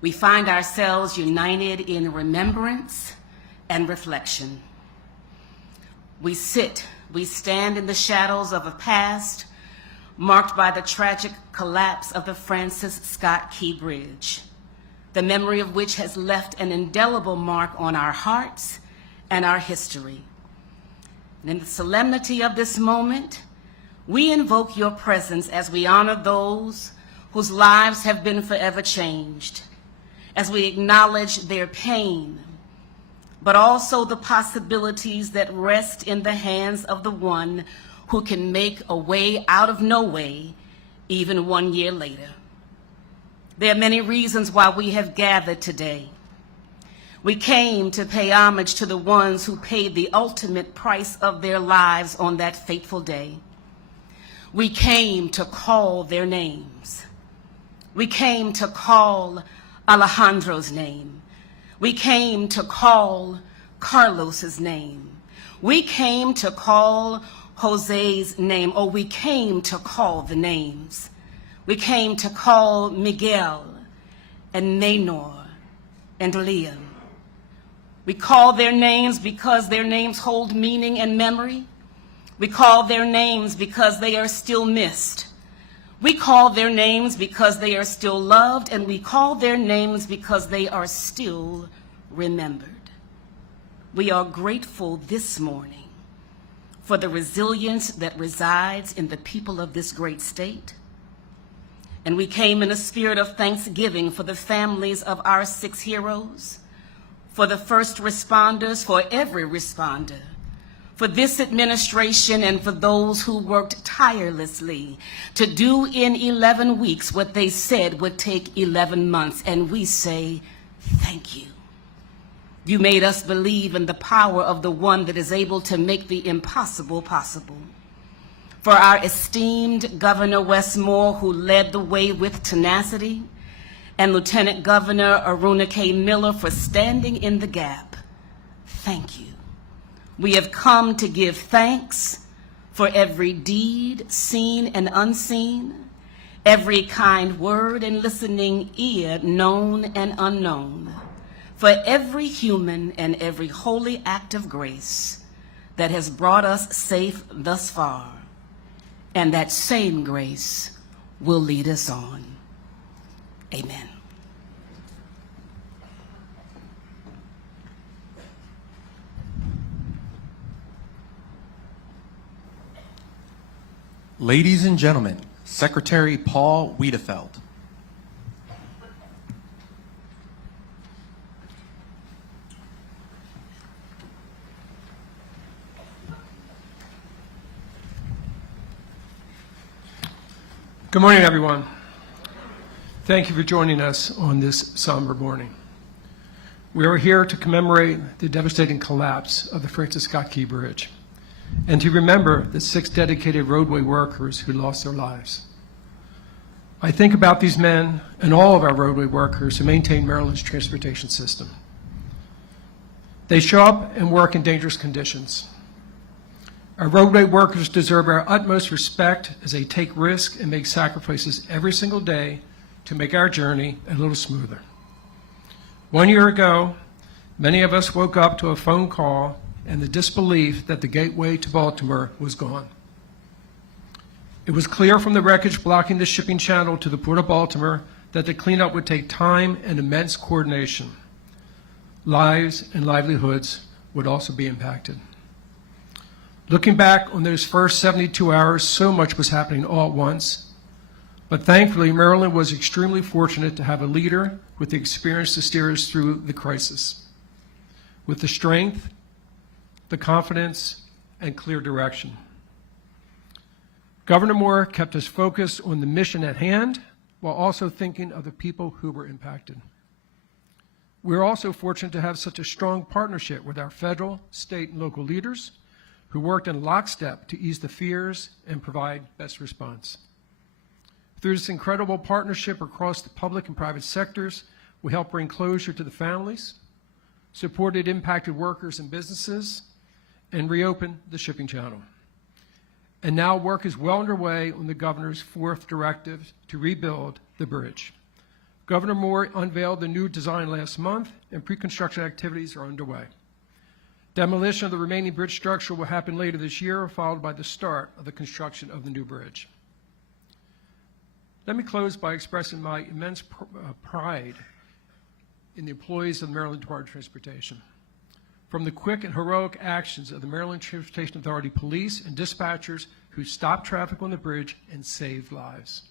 we find ourselves united in remembrance and reflection. We stand in the shadows of a past marked by the tragic collapse of the Francis Scott Key Bridge, the memory of which has left an indelible mark on our hearts and our history. And in the solemnity of this moment, we invoke your presence as we honor those whose lives have been forever changed, as we acknowledge their pain, but also the possibilities that rest in the hands of the one who can make a way out of no way, even 1 year later. There are many reasons why we have gathered today. We came to pay homage to the ones who paid the ultimate price of their lives on that fateful day. We came to call their names. We came to call Alejandro's name. We came to call Carlos's name. We came to call Jose's name. Oh, we came to call the names. We came to call Miguel and Maynor and Liam. We call their names because their names hold meaning and memory. We call their names because they are still missed. We call their names because they are still loved, and we call their names because they are still remembered. We are grateful this morning for the resilience that resides in the people of this great state. And we came in a spirit of thanksgiving for the families of our 6 heroes, for the first responders, for every responder, for this administration, and for those who worked tirelessly to do in 11 weeks what they said would take 11 months. And we say, thank you. You made us believe in the power of the one that is able to make the impossible possible. For our esteemed Governor Wes Moore, who led the way with tenacity, and Lieutenant Governor Aruna K. Miller for standing in the gap, thank you. We have come to give thanks for every deed, seen and unseen, every kind word and listening ear, known and unknown, for every human and every holy act of grace that has brought us safe thus far, and that same grace will lead us on. Amen. Ladies and gentlemen, Secretary Paul Wiedefeld. Good morning, everyone. Thank you for joining us on this somber morning. We are here to commemorate the devastating collapse of the Francis Scott Key Bridge and to remember the 6 dedicated roadway workers who lost their lives. I think about these men and all of our roadway workers who maintain Maryland's transportation system. They show up and work in dangerous conditions. Our roadway workers deserve our utmost respect as they take risks and make sacrifices every single day to make our journey a little smoother. 1 year ago, many of us woke up to a phone call and the disbelief that the gateway to Baltimore was gone. It was clear from the wreckage blocking the shipping channel to the Port of Baltimore that the cleanup would take time and immense coordination. Lives and livelihoods would also be impacted. Looking back on those first 72 hours, so much was happening all at once. But thankfully, Maryland was extremely fortunate to have a leader with the experience to steer us through the crisis, with the strength, the confidence, and clear direction. Governor Moore kept us focused on the mission at hand while also thinking of the people who were impacted. We're also fortunate to have such a strong partnership with our federal, state, and local leaders who worked in lockstep to ease the fears and provide best response. Through this incredible partnership across the public and private sectors, we helped bring closure to the families, supported impacted workers and businesses, and reopened the shipping channel. And now work is well underway on the governor's 4th directive to rebuild the bridge. Governor Moore unveiled the new design last month, and pre-construction activities are underway. Demolition of the remaining bridge structure will happen later this year, followed by the start of the construction of the new bridge. Let me close by expressing my immense pride in the employees of the Maryland Department of Transportation. From the quick and heroic actions of the Maryland Transportation Authority police and dispatchers who stopped traffic on the bridge and saved lives.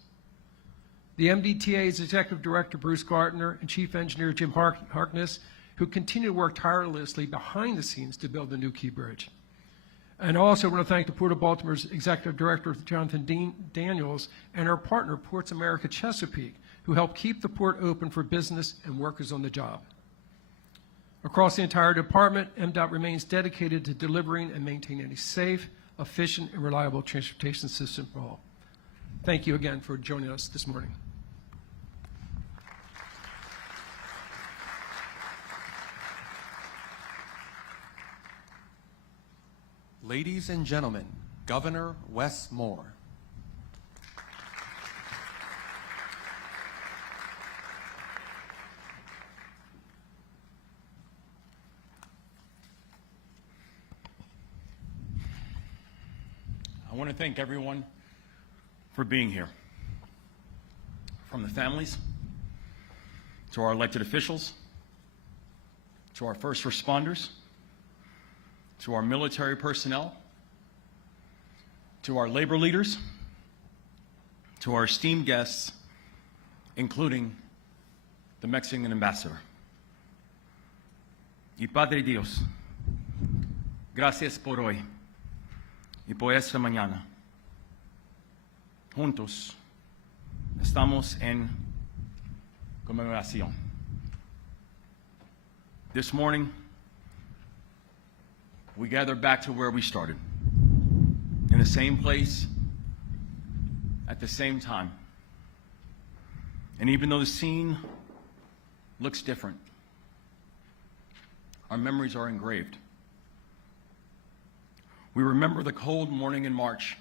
The MDTA's Executive Director, Bruce Gardner, and Chief Engineer, Jim Harkness, who continue to work tirelessly behind the scenes to build the new Key Bridge. And also want to thank the Port of Baltimore's Executive Director, Jonathan Daniels, and our partner, Ports America Chesapeake, who helped keep the port open for business and workers on the job. Across the entire department, MDOT remains dedicated to delivering and maintaining a safe, efficient, and reliable transportation system for all. Thank you again for joining us this morning. Ladies and gentlemen, Governor Wes Moore. I want to thank everyone for being here. From the families, to our elected officials, to our first responders, to our military personnel, to our labor leaders, to our esteemed guests, including the Mexican ambassador. Y Padre Dios, gracias por hoy y por esta mañana. Juntos estamos en conmemoración. This morning, we gather back to where we started, in the same place, at the same time. And even though the scene looks different, our memories are engraved. We remember the cold morning in March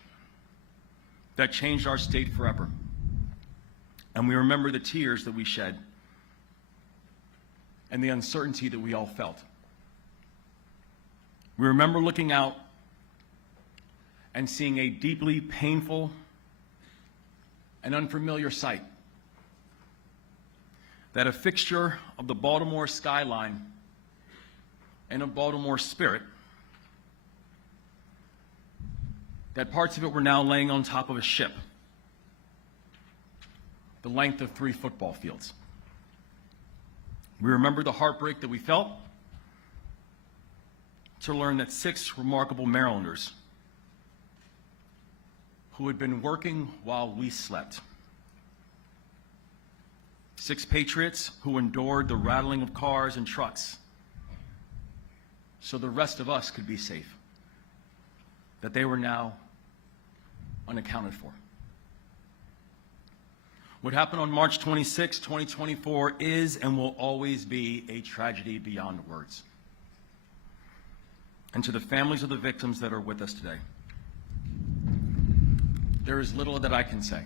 that changed our state forever. And we remember the tears that we shed and the uncertainty that we all felt. We remember looking out and seeing a deeply painful and unfamiliar sight, that a fixture of the Baltimore skyline and of Baltimore spirit, that parts of it were now laying on top of a ship, the length of 3 football fields. We remember the heartbreak that we felt to learn that 6 remarkable Marylanders who had been working while we slept, 6 patriots who endured the rattling of cars and trucks so the rest of us could be safe, that they were now unaccounted for. What happened on March 26, 2024 is and will always be a tragedy beyond words. And to the families of the victims that are with us today, there is little that I can say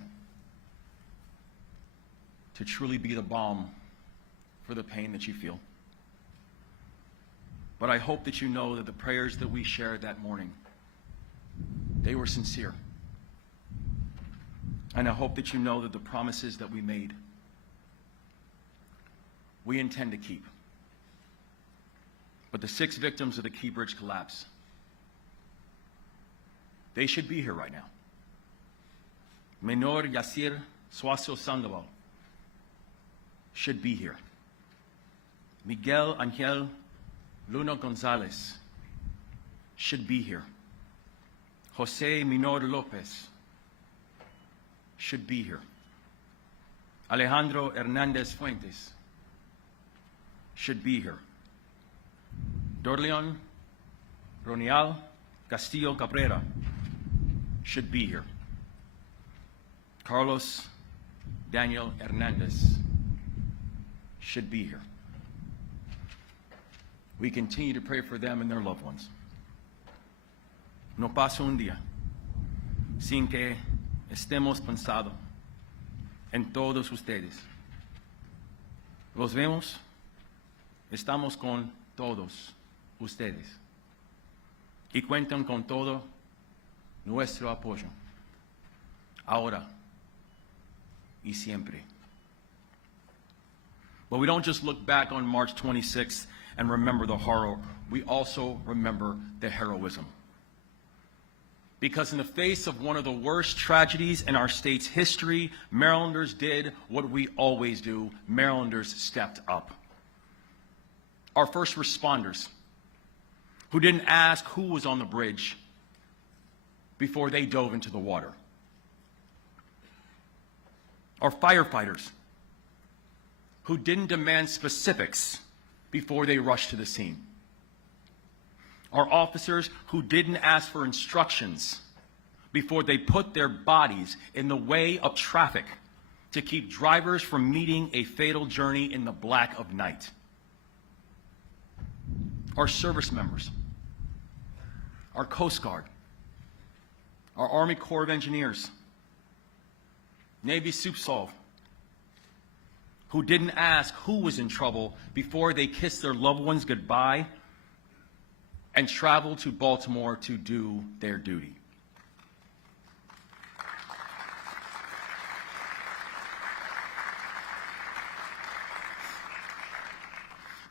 to truly be the balm for the pain that you feel. But I hope that you know that the prayers that we shared that morning, they were sincere. And I hope that you know that the promises that we made, we intend to keep. But the 6 victims of the Key Bridge collapse, they should be here right now. Menor Yasir Suazo Sandoval should be here. Miguel Angel Luna Gonzalez should be here. Jose Minor Lopez should be here. Alejandro Hernandez Fuentes should be here. Dorleon Ronial Castillo Cabrera should be here. Carlos Daniel Hernandez should be here. We continue to pray for them and their loved ones. No pasa un día sin que estemos pensando en todos ustedes Los vemos. Estamos con todos ustedes. Y cuentan con todo nuestro apoyo. Ahora y siempre. But we don't just look back on March 26th and remember the horror. We also remember the heroism. Because in the face of one of the worst tragedies in our state's history, Marylanders did what we always do. Marylanders stepped up. Our first responders, who didn't ask who was on the bridge before they dove into the water. Our firefighters, who didn't demand specifics before they rushed to the scene. Our officers who didn't ask for instructions before they put their bodies in the way of traffic to keep drivers from meeting a fatal journey in the black of night. Our service members, our Coast Guard, our Army Corps of Engineers, Navy Soup Solve, who didn't ask who was in trouble before they kissed their loved ones goodbye and traveled to Baltimore to do their duty.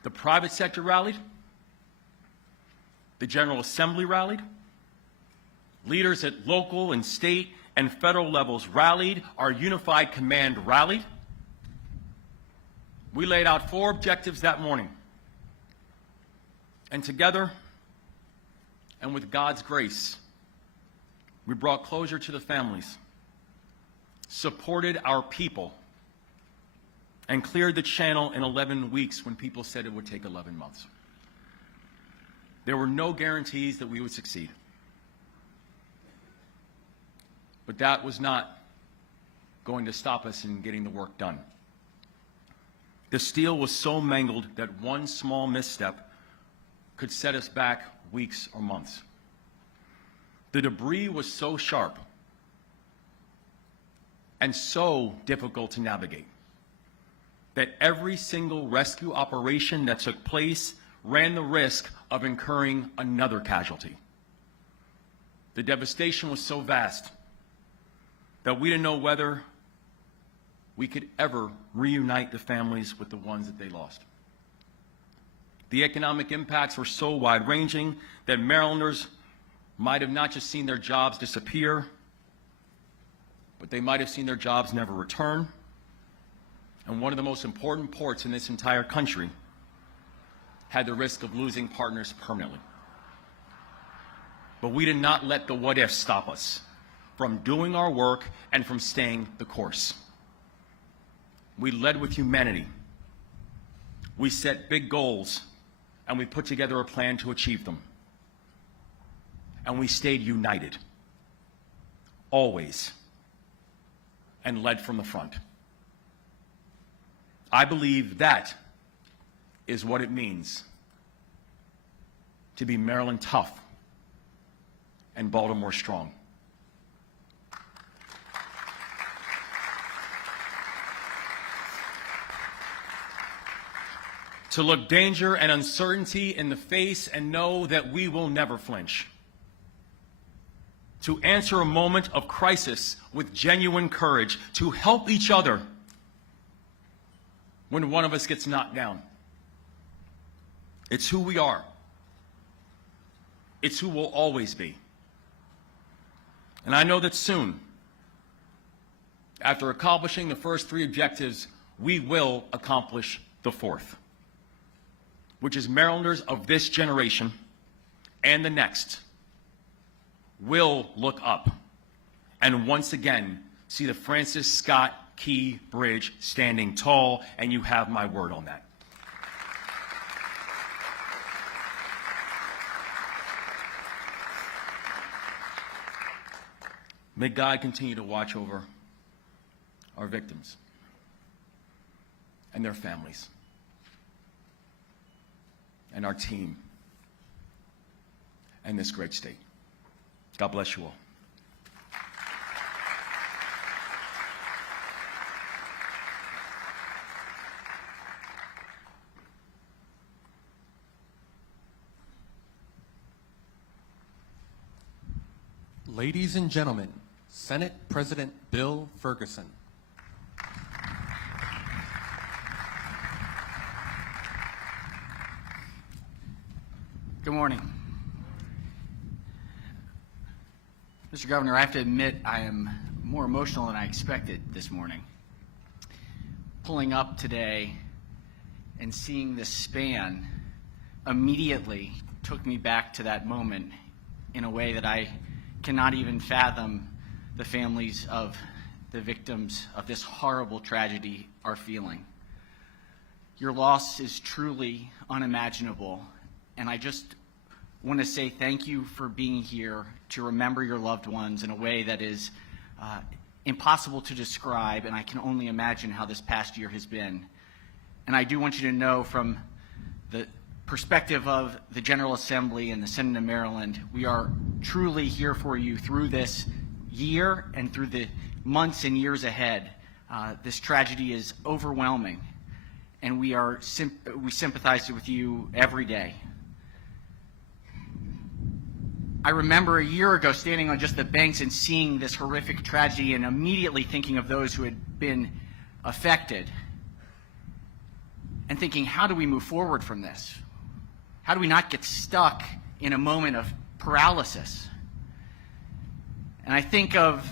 The private sector rallied. The General Assembly rallied. Leaders at local and state and federal levels rallied. Our unified command rallied. We laid out 4 objectives that morning. And together, and with God's grace, we brought closure to the families, supported our people, and cleared the channel in 11 weeks when people said it would take 11 months. There were no guarantees that we would succeed. But that was not going to stop us in getting the work done. The steel was so mangled that one small misstep could set us back weeks or months. The debris was so sharp and so difficult to navigate that every single rescue operation that took place ran the risk of incurring another casualty. The devastation was so vast that we didn't know whether we could ever reunite the families with the ones that they lost. The economic impacts were so wide-ranging that Marylanders might have not just seen their jobs disappear, but they might have seen their jobs never return. And one of the most important ports in this entire country had the risk of losing partners permanently. But we did not let the what-ifs stop us from doing our work and from staying the course. We led with humanity. We set big goals, and we put together a plan to achieve them. And we stayed united, always, and led from the front. I believe that is what it means to be Maryland tough and Baltimore strong. To look danger and uncertainty in the face and know that we will never flinch. To answer a moment of crisis with genuine courage, to help each other when one of us gets knocked down. It's who we are. It's who we'll always be. And I know that soon, after accomplishing the first 3 objectives, we will accomplish the 4th, which is Marylanders of this generation and the next will look up and once again see the Francis Scott Key Bridge standing tall, and you have my word on that. May God continue to watch over our victims and their families and our team and this great state. God bless you all. Ladies and gentlemen, Senate President Bill Ferguson. Good morning. Mr. Governor, I have to admit I am more emotional than I expected this morning. Pulling up today and seeing this span immediately took me back to that moment in a way that I cannot even fathom the families of the victims of this horrible tragedy are feeling. Your loss is truly unimaginable, and I just want to say thank you for being here to remember your loved ones in a way that is impossible to describe, and I can only imagine how this past year has been. And I do want you to know, from the perspective of the General Assembly and the Senate of Maryland, we are truly here for you through this year and through the months and years ahead. This tragedy is overwhelming, and we sympathize with you every day. I remember a year ago standing on just the banks and seeing this horrific tragedy and immediately thinking of those who had been affected and thinking, how do we move forward from this? How do we not get stuck in a moment of paralysis? And I think of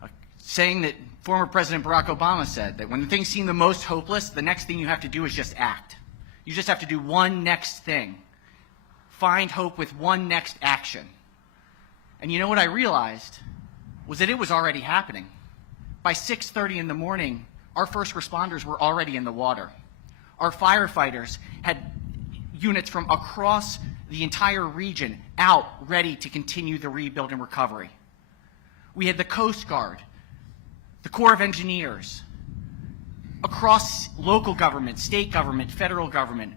a saying that former President Barack Obama said, that when things seem the most hopeless, the next thing you have to do is just act. You just have to do one next thing. Find hope with one next action. And you know what I realized was that it was already happening. By 6:30 in the morning, our first responders were already in the water. Our firefighters had units from across the entire region out ready to continue the rebuild and recovery. We had the Coast Guard, the Corps of Engineers, across local government, state government, federal government.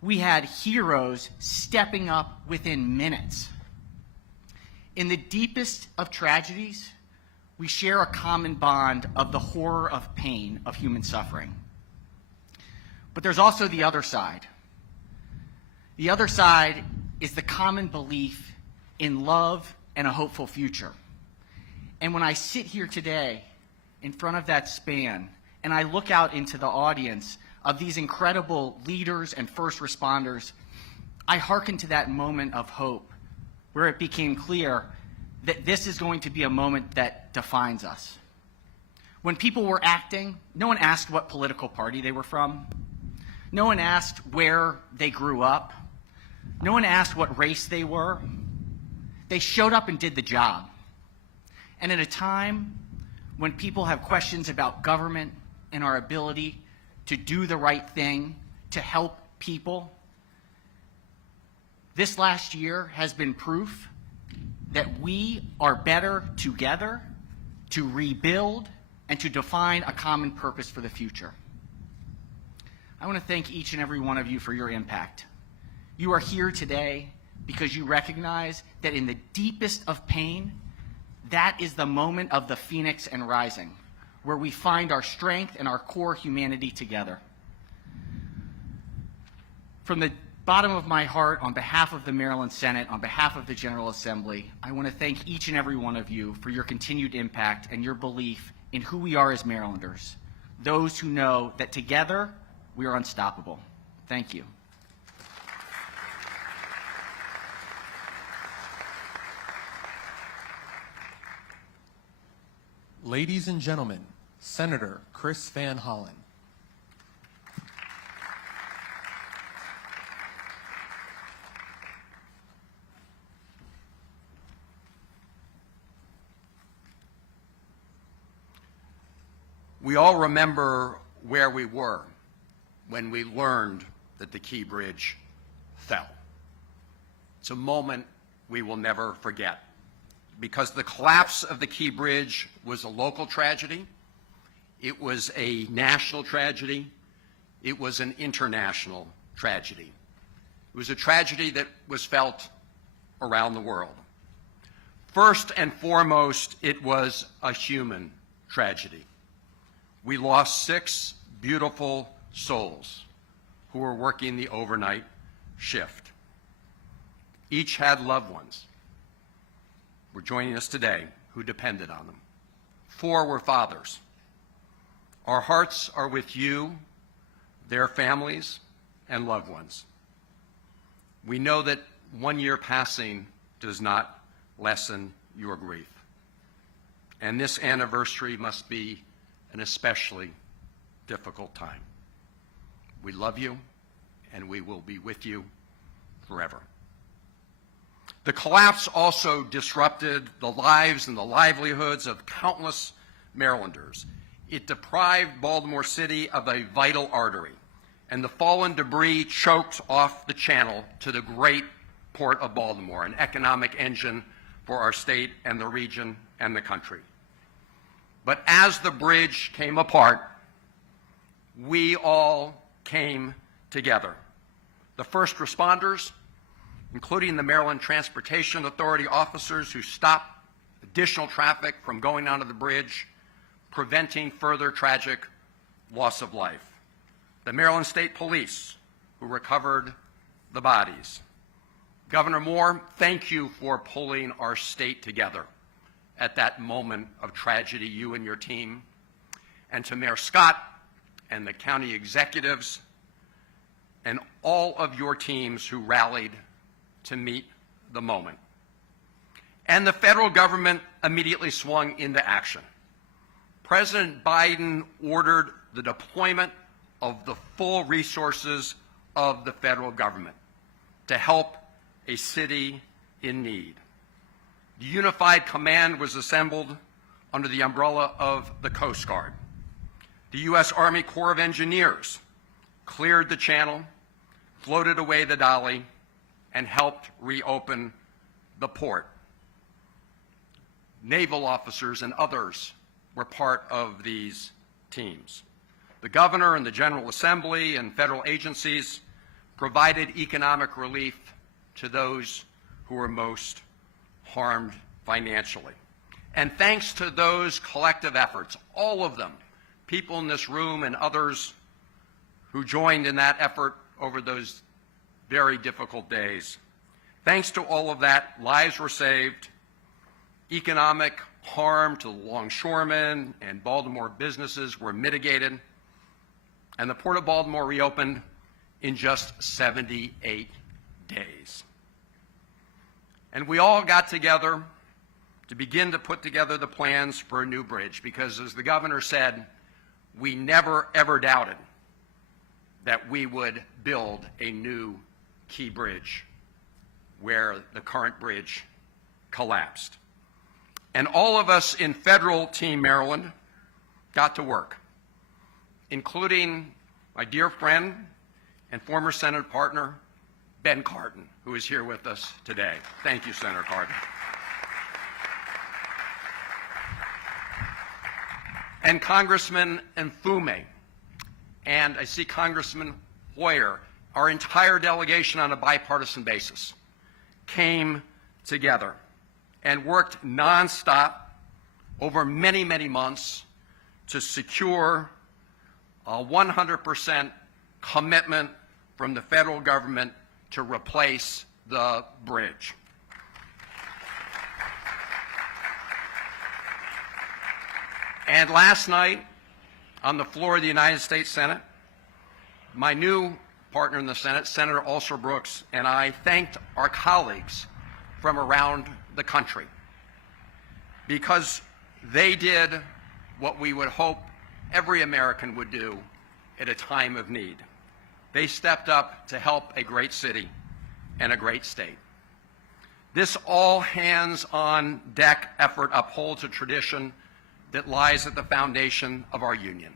We had heroes stepping up within minutes. In the deepest of tragedies, we share a common bond of the horror of pain of human suffering. But there's also the other side. The other side is the common belief in love and a hopeful future. And when I sit here today in front of that span and I look out into the audience of these incredible leaders and first responders, I hearken to that moment of hope where it became clear that this is going to be a moment that defines us. When people were acting, no one asked what political party they were from. No one asked where they grew up. No one asked what race they were. They showed up and did the job. And at a time when people have questions about government and our ability to do the right thing, to help people, this last year has been proof that we are better together to rebuild and to define a common purpose for the future. I want to thank each and every one of you for your impact. You are here today because you recognize that in the deepest of pain, that is the moment of the phoenix and rising, where we find our strength and our core humanity together. From the bottom of my heart, on behalf of the Maryland Senate, on behalf of the General Assembly, I want to thank each and every one of you for your continued impact and your belief in who we are as Marylanders, those who know that together we are unstoppable. Thank you. Ladies and gentlemen, Senator Chris Van Hollen. We all remember where we were when we learned that the Key Bridge fell. It's a moment we will never forget, because the collapse of the Key Bridge was a local tragedy, it was a national tragedy, it was an international tragedy. It was a tragedy that was felt around the world. First and foremost, it was a human tragedy. We lost 6 beautiful souls who were working the overnight shift. Each had loved ones. were joining us today who depended on them. 4 were fathers. Our hearts are with you, their families, and loved ones. We know that 1 year passing does not lessen your grief. And this anniversary must be an especially difficult time. We love you, and we will be with you forever. The collapse also disrupted the lives and the livelihoods of countless Marylanders. It deprived Baltimore City of a vital artery, and the fallen debris choked off the channel to the great Port of Baltimore, an economic engine for our state and the region and the country. But as the bridge came apart, we all came together. The first responders, including the Maryland Transportation Authority officers who stopped additional traffic from going onto the bridge, preventing further tragic loss of life. The Maryland State Police, who recovered the bodies. Governor Moore, thank you for pulling our state together at that moment of tragedy, you and your team. And to Mayor Scott and the county executives and all of your teams who rallied to meet the moment. And the federal government immediately swung into action. President Biden ordered the deployment of the full resources of the federal government to help a city in need. The Unified Command was assembled under the umbrella of the Coast Guard. The U.S. Army Corps of Engineers cleared the channel, floated away the dolly, and helped reopen the port. Naval officers and others were part of these teams. The governor and the General Assembly and federal agencies provided economic relief to those who were most harmed financially. And thanks to those collective efforts, all of them, people in this room and others who joined in that effort over those very difficult days, thanks to all of that, lives were saved, economic harm to longshoremen and Baltimore businesses were mitigated, and the Port of Baltimore reopened in just 78 days. And we all got together to begin to put together the plans for a new bridge because, as the governor said, we never ever doubted that we would build a new key bridge where the current bridge collapsed. And all of us in Federal Team Maryland got to work, including my dear friend and former Senate partner, Ben Cardin, who is here with us today. Thank you, Senator Cardin. And Congressman Mfume, and I see Congressman Hoyer, our entire delegation on a bipartisan basis, came together and worked nonstop over many, many months to secure a 100% commitment from the federal government to replace the bridge. And last night, on the floor of the United States Senate, my new partner in the Senate, Senator Alsher Brooks, and I thanked our colleagues from around the country because they did what we would hope every American would do at a time of need. They stepped up to help a great city and a great state. This all-hands-on-deck effort upholds a tradition that lies at the foundation of our union.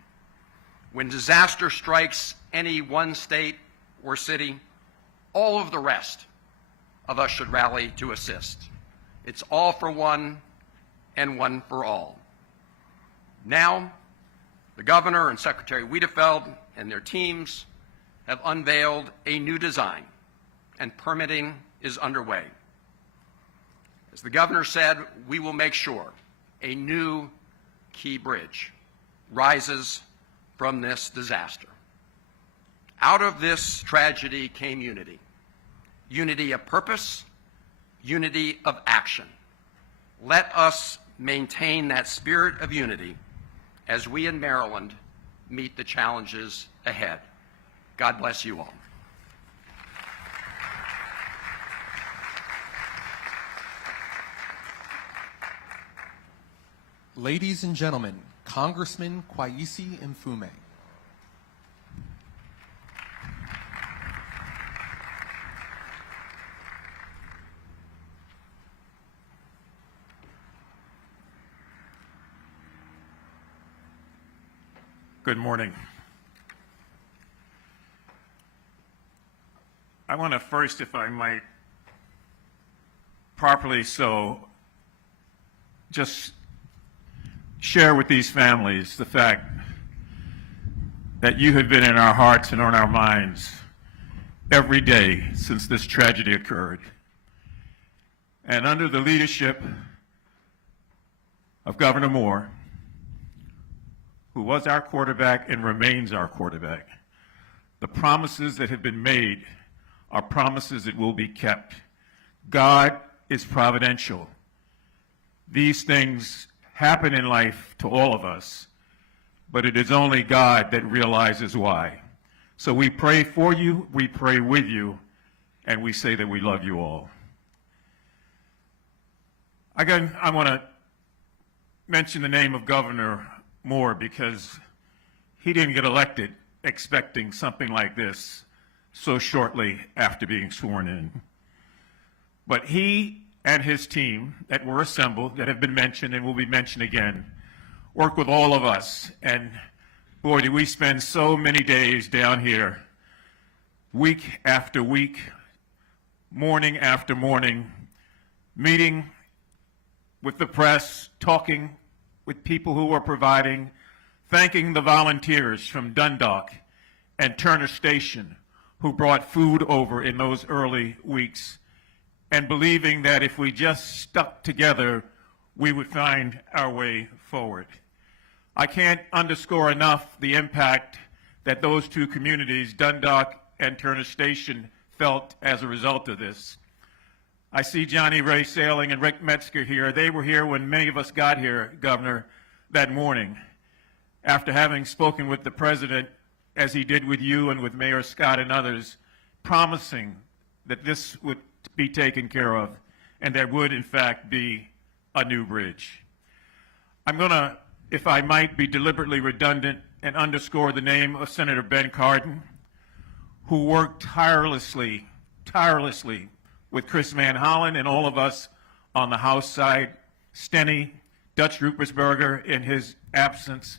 When disaster strikes any one state or city, all of the rest of us should rally to assist. It's all for one and one for all. Now, the governor and Secretary Wiedefeld and their teams have unveiled a new design, and permitting is underway. As the governor said, we will make sure a new key bridge rises from this disaster. Out of this tragedy came unity. Unity of purpose, unity of action. Let us maintain that spirit of unity as we in Maryland meet the challenges ahead. God bless you all. Ladies and gentlemen, Congressman Kwesi Mfume. Good morning. I want to first, if I might, properly so, just share with these families the fact that you have been in our hearts and on our minds every day since this tragedy occurred. And under the leadership of Governor Moore, who was our quarterback and remains our quarterback, the promises that have been made are promises that will be kept. God is providential. These things happen in life to all of us, but it is only God that realizes why. So we pray for you, we pray with you, and we say that we love you all. Again, I want to mention the name of Governor Moore because he didn't get elected expecting something like this so shortly after being sworn in. But he and his team that were assembled, that have been mentioned and will be mentioned again, work with all of us. And boy, do we spend so many days down here, week after week, morning after morning, meeting with the press, talking with people who are providing, thanking the volunteers from Dundalk and Turner Station who brought food over in those early weeks, and believing that if we just stuck together, we would find our way forward. I can't underscore enough the impact that those two communities, Dundalk and Turner Station, felt as a result of this. I see Johnny Ray Sailing and Rick Metzger here. They were here when many of us got here, Governor, that morning, after having spoken with the President, as he did with you and with Mayor Scott and others, promising that this would be taken care of and there would, in fact, be a new bridge. I'm going to, if I might, be deliberately redundant and underscore the name of Senator Ben Cardin, who worked tirelessly with Chris Van Hollen and all of us on the House side, Steny, Dutch Ruppersberger in his absence,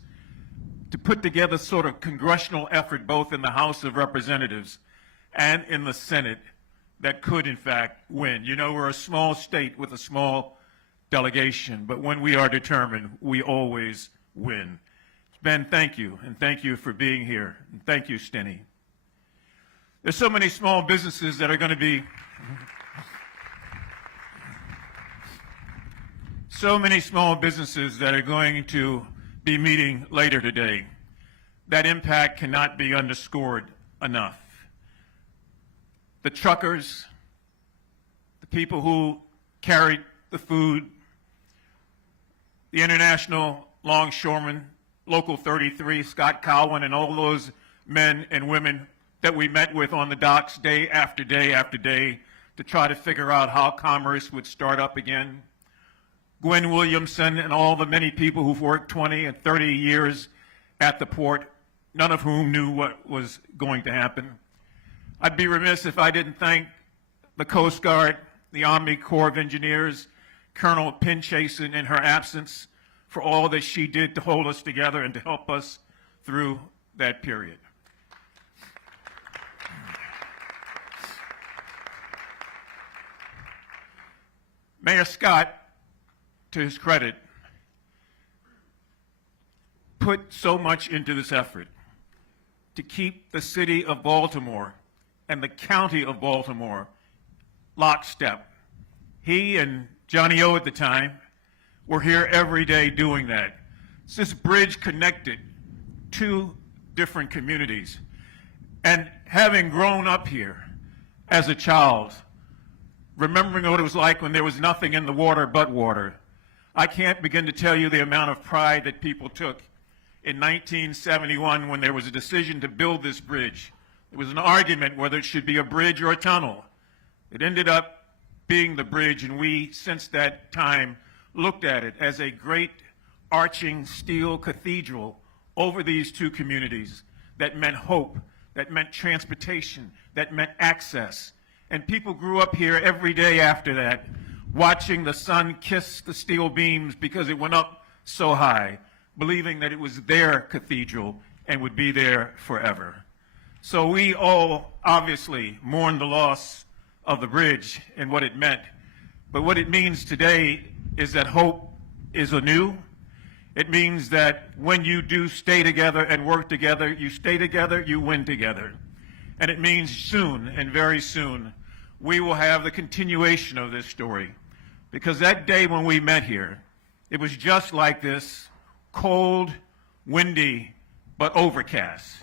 to put together sort of congressional effort both in the House of Representatives and in the Senate that could, in fact, win. You know, we're a small state with a small delegation, but when we are determined, we always win. Ben, thank you, and thank you for being here. And thank you, Steny. There's so many small businesses that are going to be meeting later today. That impact cannot be underscored enough. The truckers, the people who carried the food, the International Longshoremen, Local 33, Scott Cowan, and all those men and women that we met with on the docks day after day after day to try to figure out how commerce would start up again. Gwen Williamson and all the many people who've worked 20 and 30 years at the port, none of whom knew what was going to happen. I'd be remiss if I didn't thank the Coast Guard, the Army Corps of Engineers, Colonel Pinchason in her absence, for all that she did to hold us together and to help us through that period. Mayor Scott, to his credit, put so much into this effort to keep the city of Baltimore and the county of Baltimore lockstep. He and Johnny O at the time were here every day doing that. This bridge connected two different communities. And having grown up here as a child, remembering what it was like when there was nothing in the water but water, I can't begin to tell you the amount of pride that people took in 1971 when there was a decision to build this bridge. There was an argument whether it should be a bridge or a tunnel. It ended up being the bridge, and we, since that time, looked at it as a great arching steel cathedral over these two communities that meant hope, that meant transportation, that meant access. And people grew up here every day after that, watching the sun kiss the steel beams because it went up so high, believing that it was their cathedral and would be there forever. So we all obviously mourn the loss of the bridge and what it meant. But what it means today is that hope is anew. It means that when you do stay together and work together, you stay together, you win together. And it means soon, and very soon, we will have the continuation of this story. Because that day when we met here, it was just like this, cold, windy, but overcast.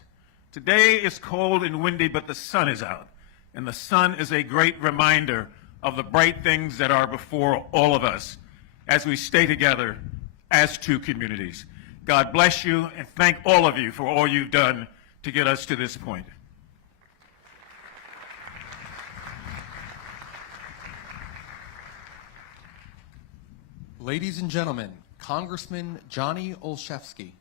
Today is cold and windy, but the sun is out. And the sun is a great reminder of the bright things that are before all of us as we stay together as two communities. God bless you, and thank all of you for all you've done to get us to this point. Ladies and gentlemen, Congressman Johnny Olszewski.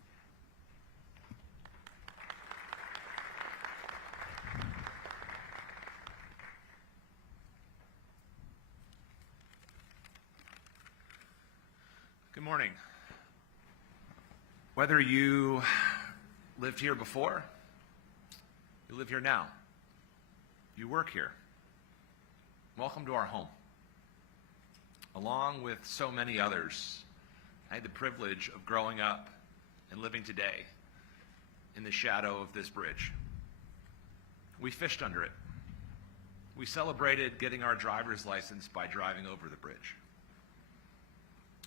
Good morning. Whether you lived here before, you live here now, you work here, welcome to our home. Along with so many others, I had the privilege of growing up and living today in the shadow of this bridge. We fished under it. We celebrated getting our driver's license by driving over the bridge.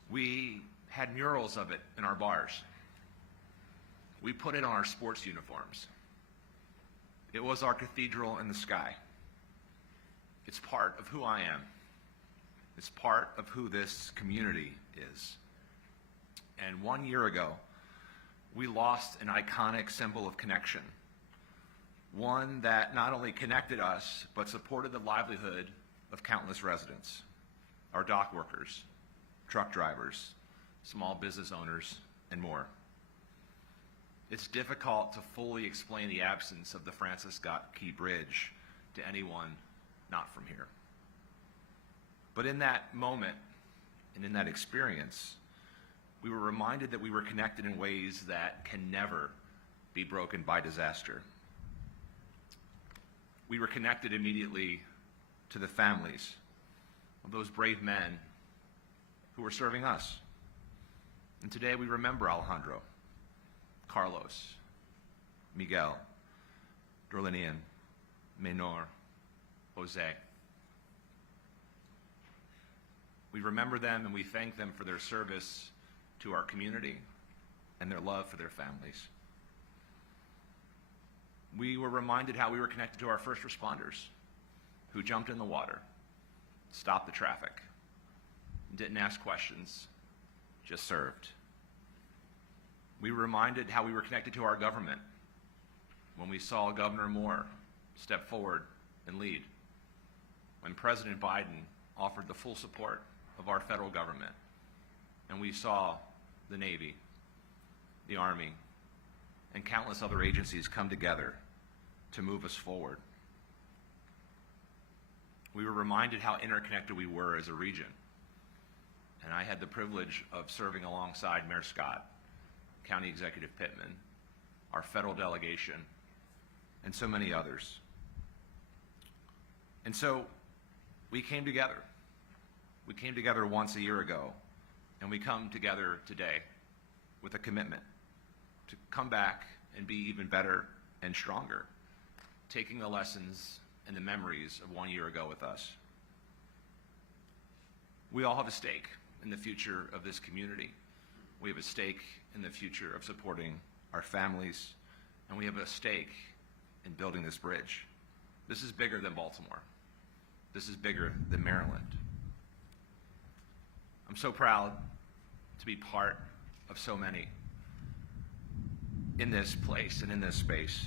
We had murals of it in our bars. We put it on our sports uniforms. It was our cathedral in the sky. It's part of who I am. It's part of who this community is. And 1 year ago, we lost an iconic symbol of connection. One that not only connected us, but supported the livelihood of countless residents, our dock workers, truck drivers, small business owners, and more. It's difficult to fully explain the absence of the Francis Scott Key Bridge to anyone not from here. But in that moment and in that experience, we were reminded that we were connected in ways that can never be broken by disaster. We were connected immediately to the families of those brave men who were serving us. And today we remember Alejandro, Carlos, Miguel, Dorlinian, Menor, Jose. We remember them and we thank them for their service to our community and their love for their families. We were reminded how we were connected to our first responders who jumped in the water, stopped the traffic, didn't ask questions, just served. We were reminded how we were connected to our government when we saw Governor Moore step forward and lead, when President Biden offered the full support of our federal government, and we saw the Navy, the Army, and countless other agencies come together to move us forward. We were reminded how interconnected we were as a region. And I had the privilege of serving alongside Mayor Scott, County Executive Pittman, our federal delegation, and so many others. And so we came together. We came together once a year ago, and we come together today with a commitment to come back and be even better and stronger, taking the lessons and the memories of 1 year ago with us. We all have a stake in the future of this community. We have a stake in the future of supporting our families, and we have a stake in building this bridge. This is bigger than Baltimore. This is bigger than Maryland. I'm so proud to be part of so many in this place and in this space.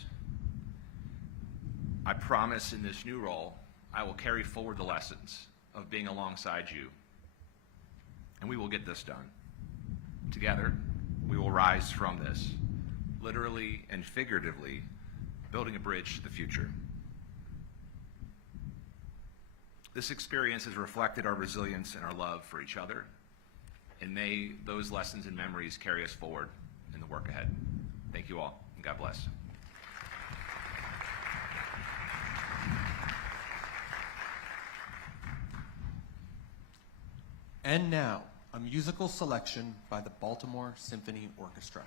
I promise in this new role, I will carry forward the lessons of being alongside you, and we will get this done. Together, we will rise from this, literally and figuratively, building a bridge to the future. This experience has reflected our resilience and our love for each other, and may those lessons and memories carry us forward in the work ahead. Thank you all, and God bless. And now, a musical selection by the Baltimore Symphony Orchestra.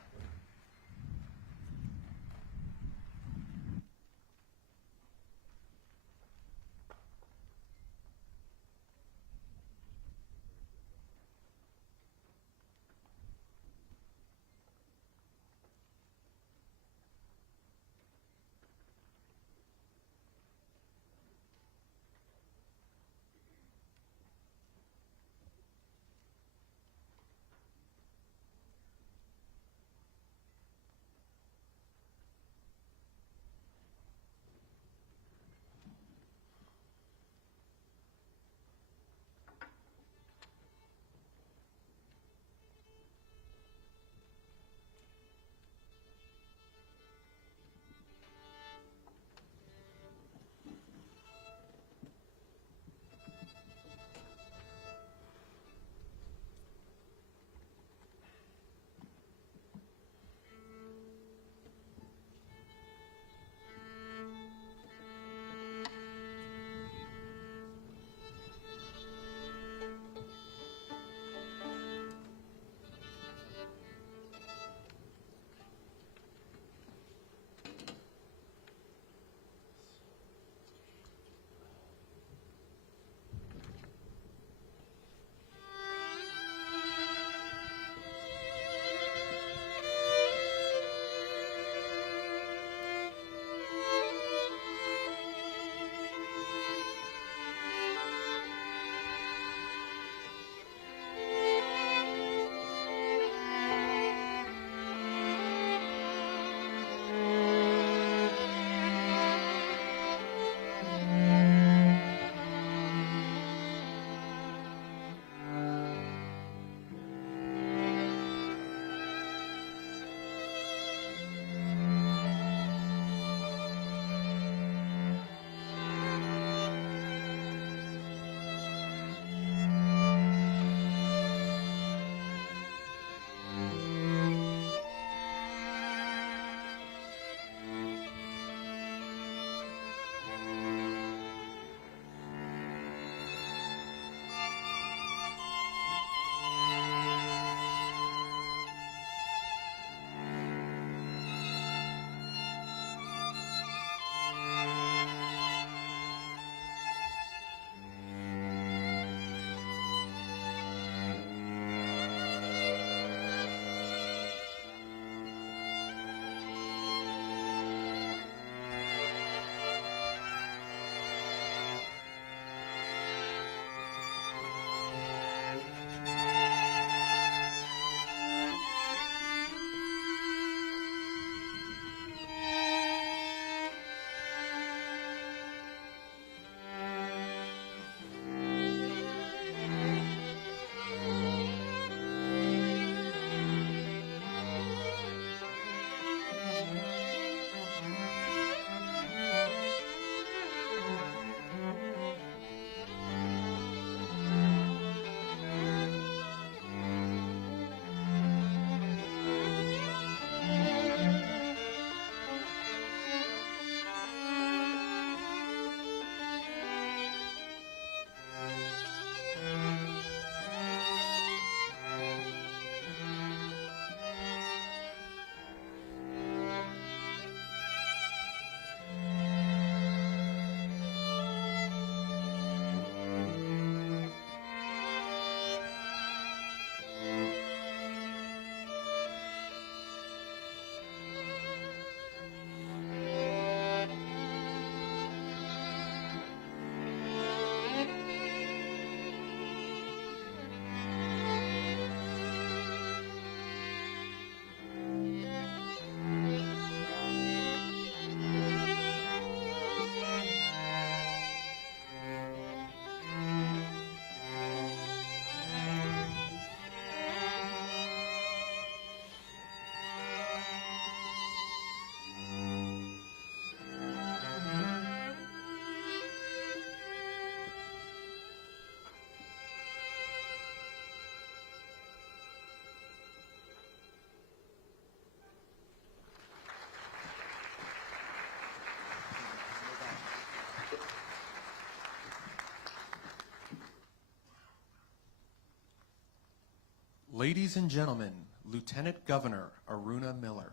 Ladies and gentlemen, Lieutenant Governor Aruna Miller.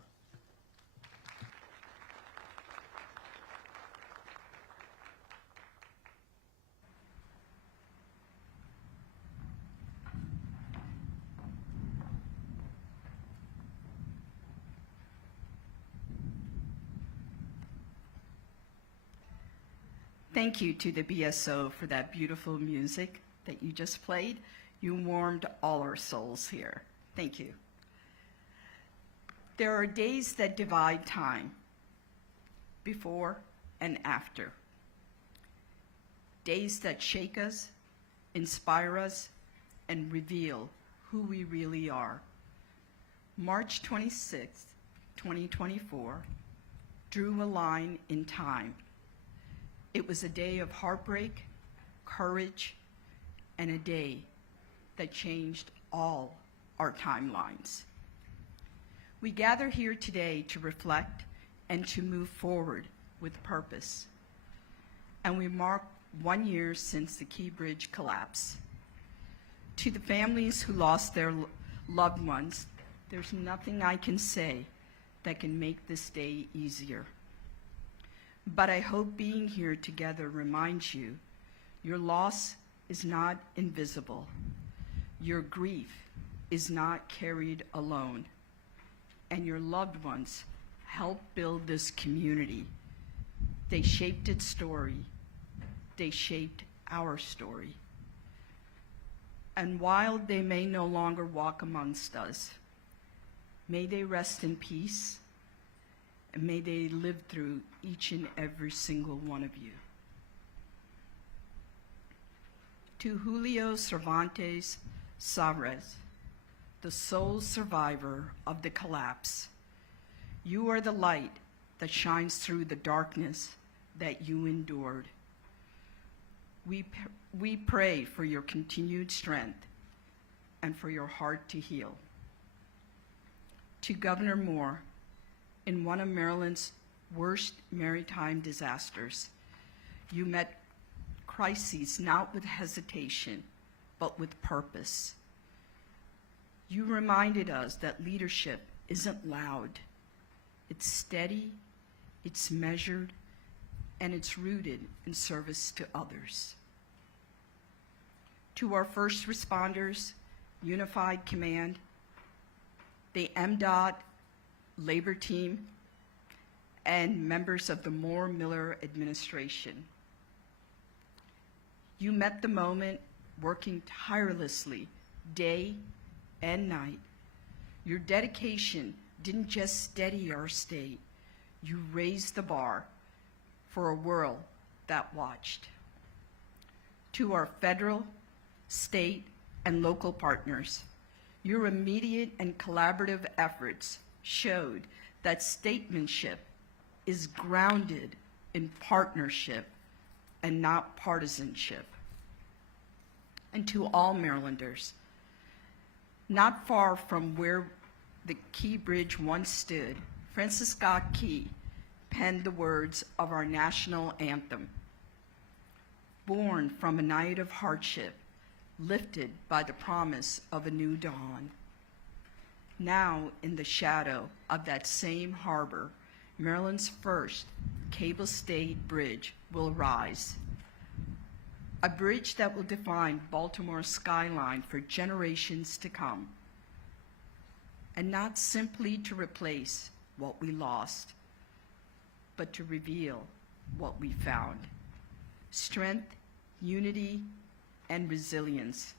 Thank you to the BSO for that beautiful music that you just played. You warmed all our souls here. Thank you. There are days that divide time, before and after. Days that shake us, inspire us, and reveal who we really are. March 26, 2024, drew a line in time. It was a day of heartbreak, courage, and a day that changed all our timelines. We gather here today to reflect and to move forward with purpose. And we mark 1 year since the Key Bridge collapse. To the families who lost their loved ones, there's nothing I can say that can make this day easier. But I hope being here together reminds you your loss is not invisible. Your grief is not carried alone. And your loved ones helped build this community. They shaped its story. They shaped our story. And while they may no longer walk amongst us, may they rest in peace, and may they live through each and every single one of you. To Julio Cervantes Savarez, the sole survivor of the collapse, you are the light that shines through the darkness that you endured. We pray for your continued strength and for your heart to heal. To Governor Moore, in one of Maryland's worst maritime disasters, you met crises not with hesitation, but with purpose. You reminded us that leadership isn't loud. It's steady, it's measured, and it's rooted in service to others. To our first responders, Unified Command, the MDOT labor team, and members of the Moore-Miller administration. You met the moment working tirelessly day and night. Your dedication didn't just steady our state, you raised the bar for a world that watched. To our federal, state, and local partners, your immediate and collaborative efforts showed that statesmanship is grounded in partnership and not partisanship. And to all Marylanders, not far from where the Key Bridge once stood, Francis Scott Key penned the words of our national anthem. Born from a night of hardship, lifted by the promise of a new dawn. Now, in the shadow of that same harbor, Maryland's first cable-stayed bridge will rise. A bridge that will define Baltimore's skyline for generations to come. And not simply to replace what we lost, but to reveal what we found. Strength, unity, and resilience,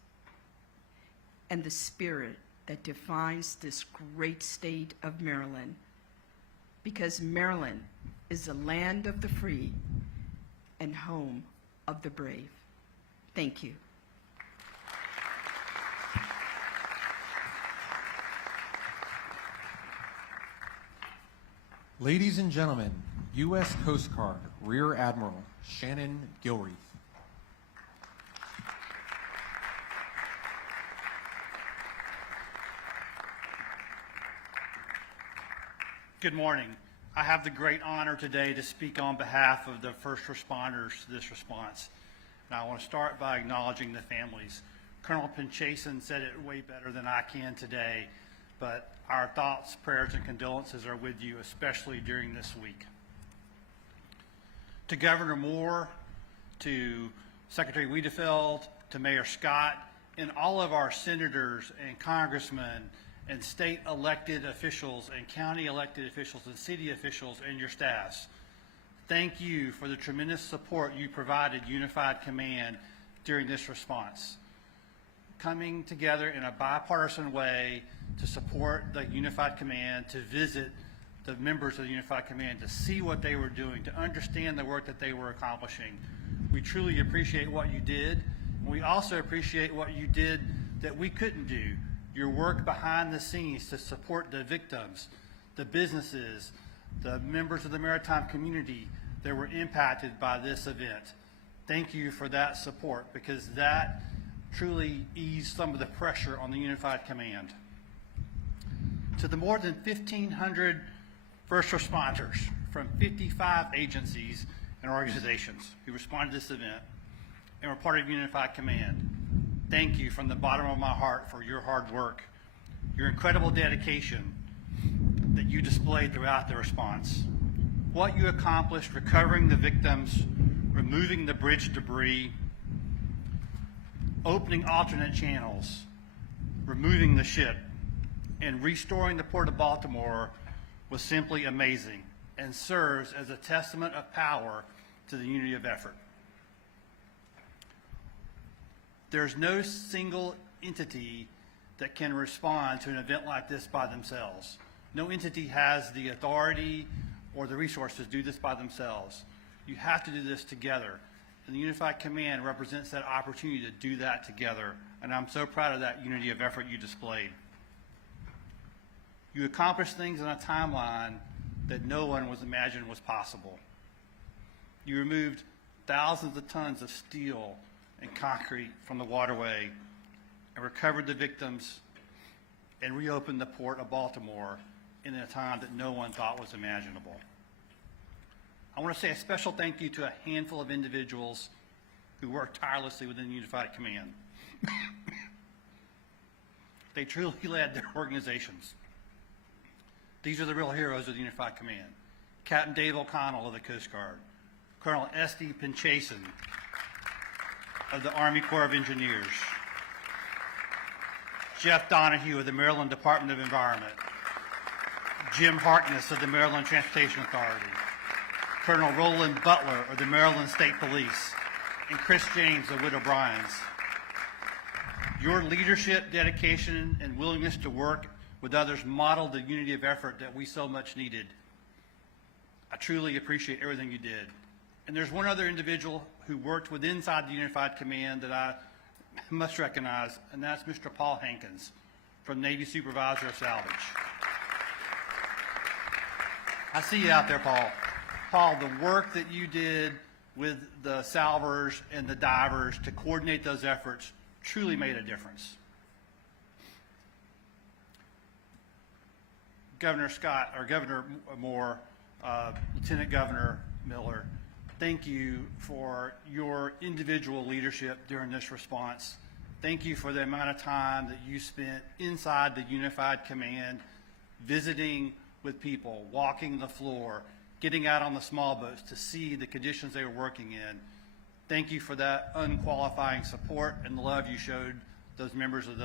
and the spirit that defines this great state of Maryland, because Maryland is the land of the free and home of the brave. Thank you. Ladies and gentlemen, U.S. Coast Guard Rear Admiral Shannon Gilreath. Good morning. I have the great honor today to speak on behalf of the first responders to this response. And I want to start by acknowledging the families Colonel Pinchason said it way better than I can today, but our thoughts, prayers, and condolences are with you, especially during this week. To Governor Moore, to Secretary Wiedefeld, to Mayor Scott, and all of our senators and congressmen and state elected officials and county elected officials and city officials and your staffs, thank you for the tremendous support you provided Unified Command during this response. Coming together in a bipartisan way to support the Unified Command, to visit the members of the Unified Command, to see what they were doing, to understand the work that they were accomplishing. We truly appreciate what you did. And we also appreciate what you did that we couldn't do. Your work behind the scenes to support the victims, the businesses, the members of the maritime community that were impacted by this event. Thank you for that support, because that truly eased some of the pressure on the Unified Command. To the more than 1,500 first responders from 55 agencies and organizations who responded to this event and were part of Unified Command, thank you from the bottom of my heart for your hard work, your incredible dedication that you displayed throughout the response. What you accomplished recovering the victims, removing the bridge debris, opening alternate channels, removing the ship, and restoring the Port of Baltimore was simply amazing and serves as a testament of power to the unity of effort. There's no single entity that can respond to an event like this by themselves. No entity has the authority or the resources to do this by themselves. You have to do this together. And the Unified Command represents that opportunity to do that together. And I'm so proud of that unity of effort you displayed. You accomplished things on a timeline that no one was imagined was possible. You removed thousands of tons of steel and concrete from the waterway and recovered the victims and reopened the Port of Baltimore in a time that no one thought was imaginable. I want to say a special thank you to a handful of individuals who worked tirelessly within Unified Command. They truly led their organizations. These are the real heroes of the Unified Command. Captain Dave O'Connell of the Coast Guard, Colonel S.D. Pinchason of the Army Corps of Engineers, Jeff Donahue of the Maryland Department of Environment, Jim Harkness of the Maryland Transportation Authority, Colonel Roland Butler of the Maryland State Police, and Chris James of Witt O'Brien's. Your leadership, dedication, and willingness to work with others modeled the unity of effort that we so much needed. I truly appreciate everything you did. And there's one other individual who worked with inside the Unified Command that I must recognize, and that's Mr. Paul Hankins from Navy Supervisor of Salvage. I see you out there, Paul. Paul, the work that you did with the salvers and the divers to coordinate those efforts truly made a difference. Governor Scott, or Governor Moore, Lieutenant Governor Miller, thank you for your individual leadership during this response. Thank you for the amount of time that you spent inside the Unified Command, visiting with people, walking the floor, getting out on the small boats to see the conditions they were working in. Thank you for that unqualifying support and the love you showed those members of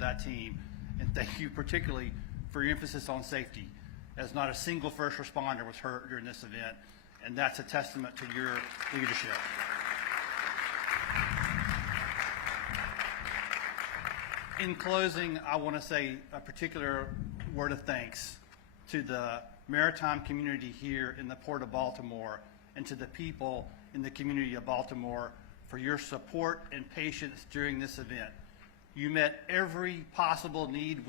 that team. And thank you particularly for your emphasis on safety, as not a single first responder was hurt during this event, and that's a testament to your leadership. In closing, I want to say a particular word of thanks to the maritime community here in the Port of Baltimore and to the people in the community of Baltimore for your support and patience during this event. You met every possible need we